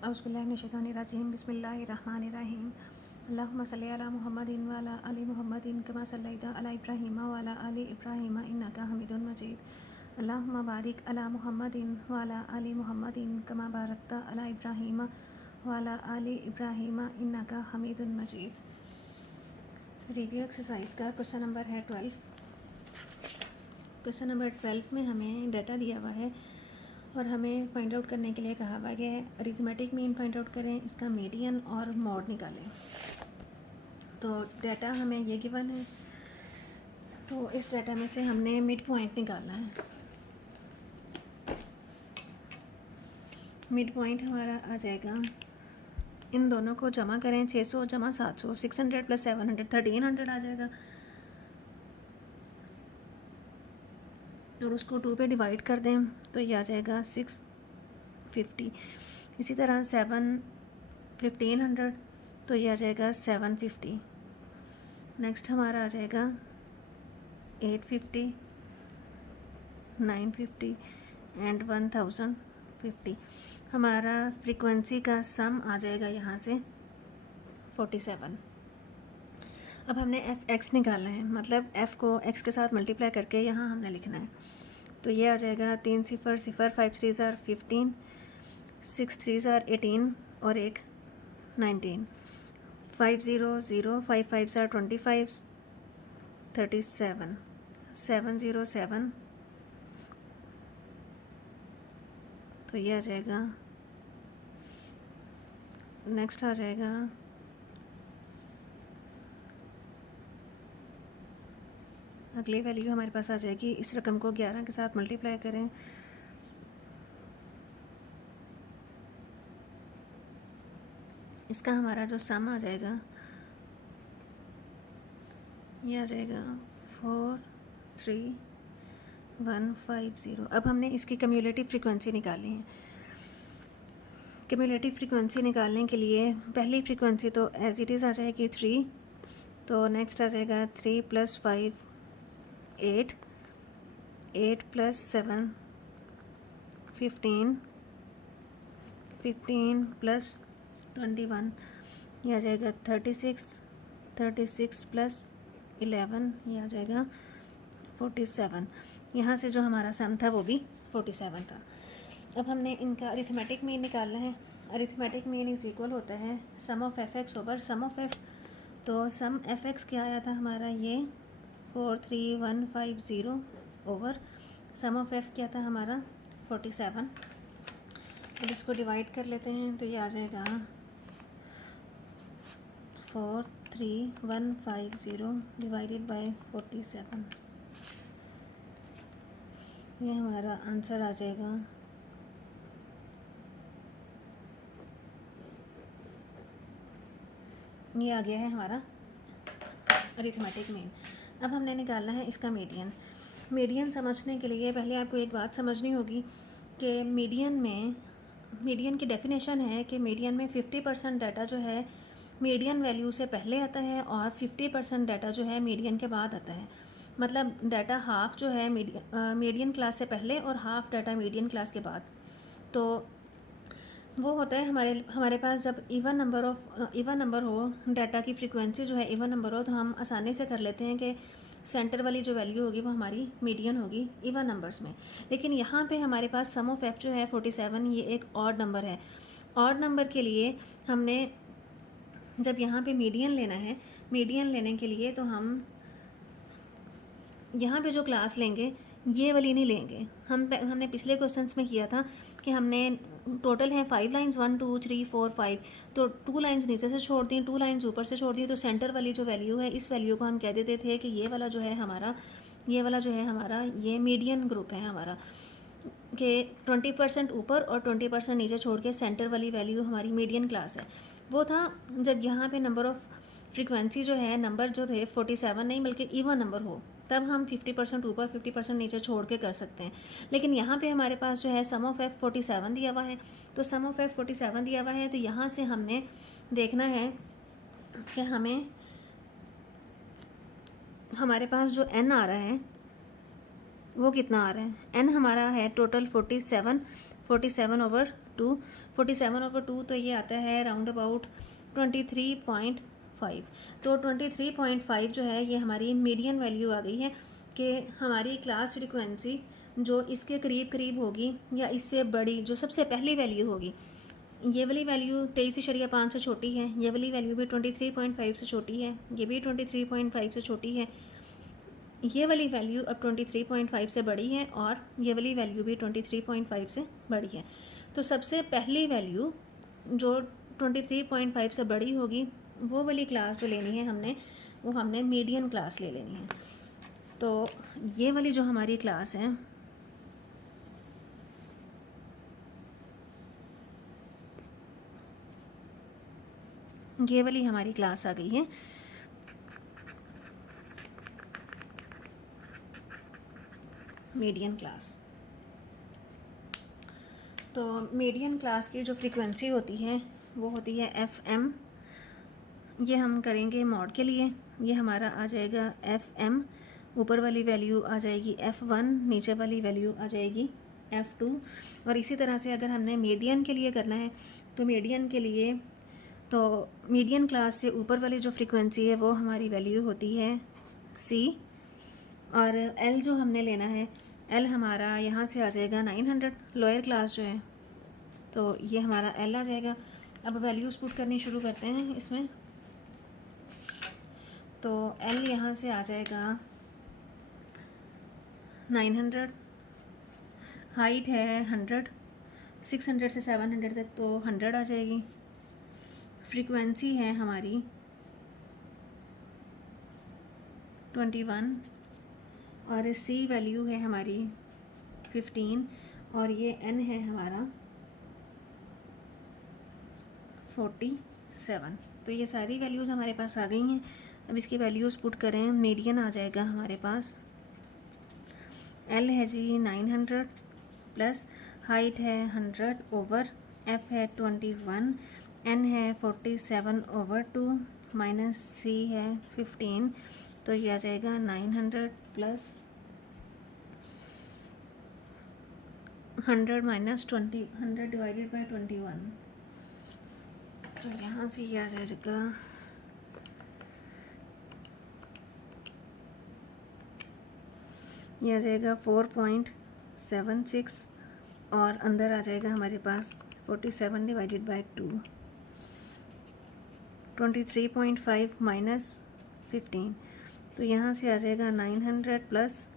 औज़ुबिल्लाहिमिनश्शैतानिर्रजीम बिस्मिल्लाहिर्रहमानिर्रहीम अल्लाहुम्मा सल्लि अला मुहम्मदिन व अला आलि मुहम्मदिन कमा सल्लैता अला इब्राहीम व अला आलि इब्राहीम इन्नका हमीदुन मजीद अल्लाहुम्मा बारिक अला मुहम्मदिन व अला आलि मुहम्मदिन कमा बारकता अला इब्राहीम व अला आलि इब्राहीम इन्नका हमीदुन मजीद। रिव्यू एक्सरसाइज का क्वेश्चन नंबर है 12। क्वेश्चन नंबर 12 में हमें डाटा दिया हुआ है और हमें फाइंड आउट करने के लिए कहा हुआ है अरिथमेटिक मीन फाइंड आउट करें, इसका मीडियन और मॉड निकालें। तो डाटा हमें ये गिवन है, तो इस डाटा में से हमने मिड पॉइंट निकालना है। मिड पॉइंट हमारा आ जाएगा, इन दोनों को जमा करें, 600 जमा 700, 600 प्लस 700 1300 आ जाएगा, और उसको 2 पे डिवाइड कर दें तो ये आ जाएगा 650। इसी तरह 1500 तो ये आ जाएगा 750। नेक्स्ट हमारा आ जाएगा 850, 950 एंड 1050। हमारा फ्रीक्वेंसी का सम आ जाएगा यहाँ से 47। अब हमने एफ एक्स निकालना है, मतलब एफ़ को एक्स के साथ मल्टीप्लाई करके यहाँ हमने लिखना है। तो ये आ जाएगा 3 0 0, 5 3 15, 6 3 18 और एक 19, 5 0 0, 5 5 25, 37, 7 0 7। तो ये आ जाएगा, नेक्स्ट आ जाएगा अगली वैल्यू हमारे पास आ जाएगी, इस रकम को 11 के साथ मल्टीप्लाई करें, इसका हमारा जो सम आ जाएगा ये आ जाएगा 43150। अब हमने इसकी कम्युलेटिव फ्रीक्वेंसी निकालनी है। कम्युलेटिव फ्रीक्वेंसी निकालने के लिए पहली फ्रीक्वेंसी तो एज इट इज़ आ जाएगी 3, तो नेक्स्ट आ जाएगा 3 + 5 8, 8 + 7 15, 15 + 21 ये आ जाएगा 36, 36 + 11 ये आ जाएगा 47। यहाँ से जो हमारा सम था वो भी 47 था। अब हमने इनका अरिथमेटिक मीन निकालना है। अरिथमेटिक मीन इज इक्वल होता है sum of f x over sum of f. तो सम एफ एक्स क्या आया था हमारा, ये 43150 ओवर सम ऑफ एफ क्या था हमारा 47। अब इसको डिवाइड कर लेते हैं तो ये आ जाएगा 43150 डिवाइडेड बाय 47। ये हमारा आंसर आ जाएगा ये आ गया है हमारा अरिथमेटिक मीन। अब हमने निकालना है इसका मीडियन। मीडियन समझने के लिए पहले आपको एक बात समझनी होगी कि मीडियन की डेफिनेशन है कि मीडियन में 50% डाटा जो है मीडियन वैल्यू से पहले आता है और 50% डाटा जो है मीडियन के बाद आता है। मतलब डाटा हाफ जो है मीडियन क्लास से पहले और हाफ डाटा मीडियन क्लास के बाद। तो वो होता है हमारे पास जब इवन नंबर हो, डाटा की फ्रीक्वेंसी जो है इवन नंबर हो, तो हम आसानी से कर लेते हैं कि सेंटर वाली जो वैल्यू होगी वो हमारी मीडियन होगी इवन नंबर्स में। लेकिन यहाँ पे हमारे पास सम ऑफ एफ जो है 47, ये एक ऑड नंबर है। ऑड नंबर के लिए हमने जब यहाँ पे मीडियन लेना है, मीडियन लेने के लिए तो हम यहाँ पे जो क्लास लेंगे ये वाली नहीं लेंगे। हमने पिछले क्वेश्चंस में किया था कि हमने टोटल है 5 लाइन्स 1 2 3 4 5, तो 2 लाइन्स नीचे से छोड़ दी, 2 लाइन्स ऊपर से छोड़ दी, तो सेंटर वाली जो वैल्यू है इस वैल्यू को हम कह देते थे कि ये वाला जो है हमारा ये मीडियन ग्रुप है हमारा, कि 20% ऊपर और 20% नीचे छोड़ के सेंटर वाली वैल्यू हमारी मीडियन क्लास है। वो था जब यहाँ पे नंबर ऑफ़ फ्रीक्वेंसी जो है नंबर जो थे 47 नहीं बल्कि इवन नंबर हो, तब हम 50% ऊपर 50% नीचे छोड़ के कर सकते हैं। लेकिन यहाँ पे हमारे पास जो है सम ऑफ एफ 47 दिया हुआ है, तो सम ऑफ एफ 47 दिया हुआ है, तो यहाँ से हमने देखना है कि हमारे पास जो n आ रहा है वो कितना आ रहा है। n हमारा है टोटल 47 ओवर 2, 47/2 तो ये आता है राउंड अबाउट 23.5। तो 23.5 जो है ये हमारी मीडियन वैल्यू आ गई है कि हमारी क्लास फ्रीक्वेंसी जो इसके करीब करीब होगी या इससे बड़ी जो सबसे पहली वैल्यू होगी, ये वाली वैल्यू 23.5 से छोटी है, ये वाली वैल्यू भी 23.5 से छोटी है, ये भी 23.5 से छोटी है, ये वाली वैल्यू अब 23.5 से बड़ी है और ये वाली वैल्यू भी 23.5 से बड़ी है। तो सबसे पहली वैल्यू जो 23.5 से बड़ी होगी वो वाली क्लास जो लेनी है हमने, वो हमने मीडियन क्लास ले लेनी है। तो ये वाली जो हमारी क्लास है, ये वाली हमारी क्लास आ गई है मीडियन क्लास। तो मीडियन क्लास की जो फ्रीक्वेंसी होती है वो होती है FM। ये हम करेंगे मॉड के लिए, ये हमारा आ जाएगा FM, ऊपर वाली वैल्यू आ जाएगी F1, नीचे वाली वैल्यू आ जाएगी F2। और इसी तरह से अगर हमने मीडियन के लिए करना है तो मीडियन के लिए तो मीडियन क्लास से ऊपर वाली जो फ्रीक्वेंसी है वो हमारी वैल्यू होती है C। और L जो हमने लेना है, L हमारा यहाँ से आ जाएगा 900, लोअर क्लास जो है, तो ये हमारा L आ जाएगा। अब वैल्यूज़ पुट करनी शुरू करते हैं इसमें। तो L यहाँ से आ जाएगा 900, हाइट है 100, 600 से 700 तक तो 100 आ जाएगी। फ्रीक्वेंसी है हमारी 21 और C वैल्यू है हमारी 15 और ये N है हमारा 47। तो ये सारी वैल्यूज़ हमारे पास आ गई हैं। अब इसकी वैल्यूज़ पुट करें, मीडियन आ जाएगा हमारे पास, L है जी 900 प्लस हाइट है 100 ओवर F है 21, N है 47/2 माइनस C है 15, तो ये आ जाएगा 900 प्लस 100 माइनस 20, 100 डिवाइडेड बाई 21। तो यहाँ से ये आ जाएगा ये आ जाएगा 4.76 और अंदर आ जाएगा हमारे पास 47 डिवाइडेड बाई 2, 23.5 माइनस 15। तो यहाँ से आ जाएगा 900 plus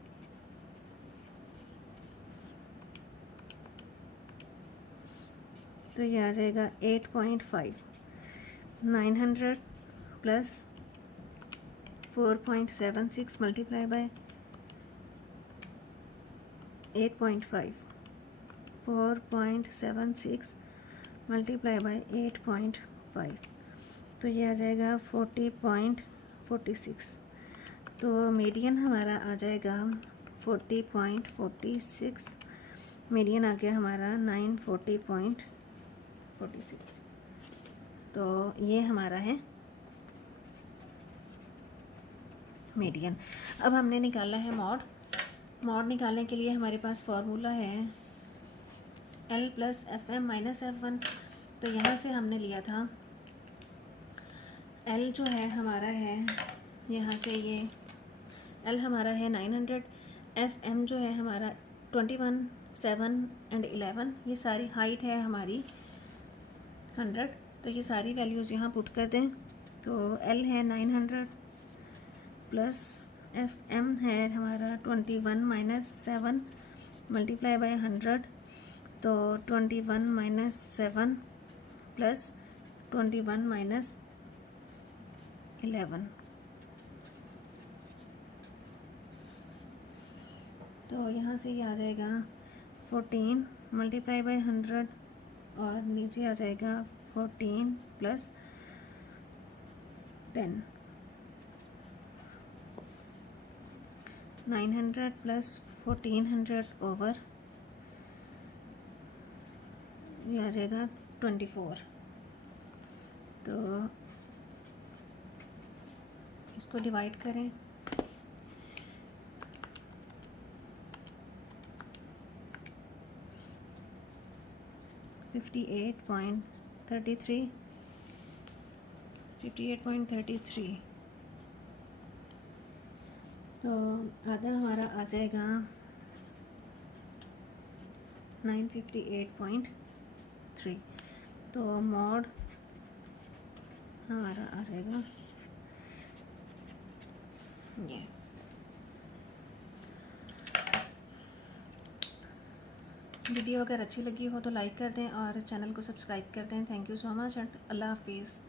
8.5, 900 plus 4.76 multiply by 8.5, 4.76 multiply by 8.5, तो ये आ जाएगा 40.46। तो मीडियन हमारा आ जाएगा 40.46, मीडियन आ गया हमारा 940.46। तो ये हमारा है मीडियन। अब हमने निकाला है मॉड। मॉड निकालने के लिए हमारे पास फॉर्मूला है L plus FM minus F1। तो यहाँ से हमने लिया था L जो है हमारा है, यहाँ से ये L हमारा है 900, FM जो है हमारा 21, 7 एंड 11, ये सारी हाइट है हमारी 100। तो ये सारी वैल्यूज़ यहाँ पुट कर दें। तो L है 900 प्लस FM है हमारा 21 माइनस 7 मल्टीप्लाई बाय 100, तो 21 माइनस 7 प्लस 21 माइनस 11, तो यहाँ से ये आ जाएगा 14 मल्टीप्लाई बाय 100 और नीचे आ जाएगा 14 प्लस 10, 900 प्लस 1400 ओवर ये आ जाएगा 24। तो इसको डिवाइड करें, 58.33 58.33, तो आधा हमारा आ जाएगा 958.3, तो मॉड हमारा आ जाएगा ये। वीडियो अगर अच्छी लगी हो तो लाइक कर दें और चैनल को सब्सक्राइब कर दें। Thank you so much and अल्लाह हाफिज़।